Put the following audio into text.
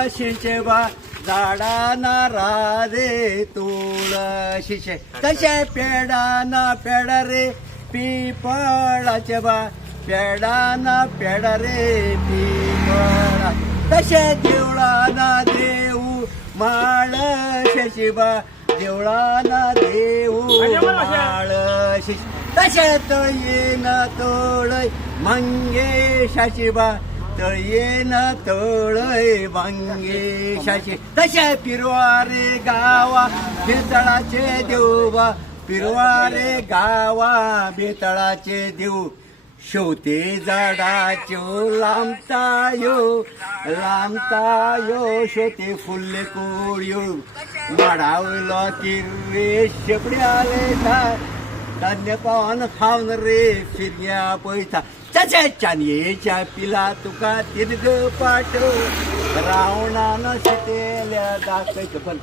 तुळशीचे बा झाडाना राधे तुळशीचे तसे पेडाना पेड रे पिपळाचे बा पेडाना पेड रे पिपळा तसे देवळाना देऊ माळ शशिबा देवळाना देऊ माळ शशी तसे तळयेन तळय मंगेशाची बा तळयेन तळय मंगेशाची तसे पिरवारे गावा बेतळाचे देव बा पिरवारे गावा बेतळाचे देव शेवते झाडाच्यो लांबतायो शेवते फुल्ले कोळयो वाढावलो किरे शेपड्याले धान्य पावन खावन रे फिरया पैसा त्याच्या चानयेच्या पिला तुका तिर्ग पाठ रावणानं शिटेल्या दाखयचं पण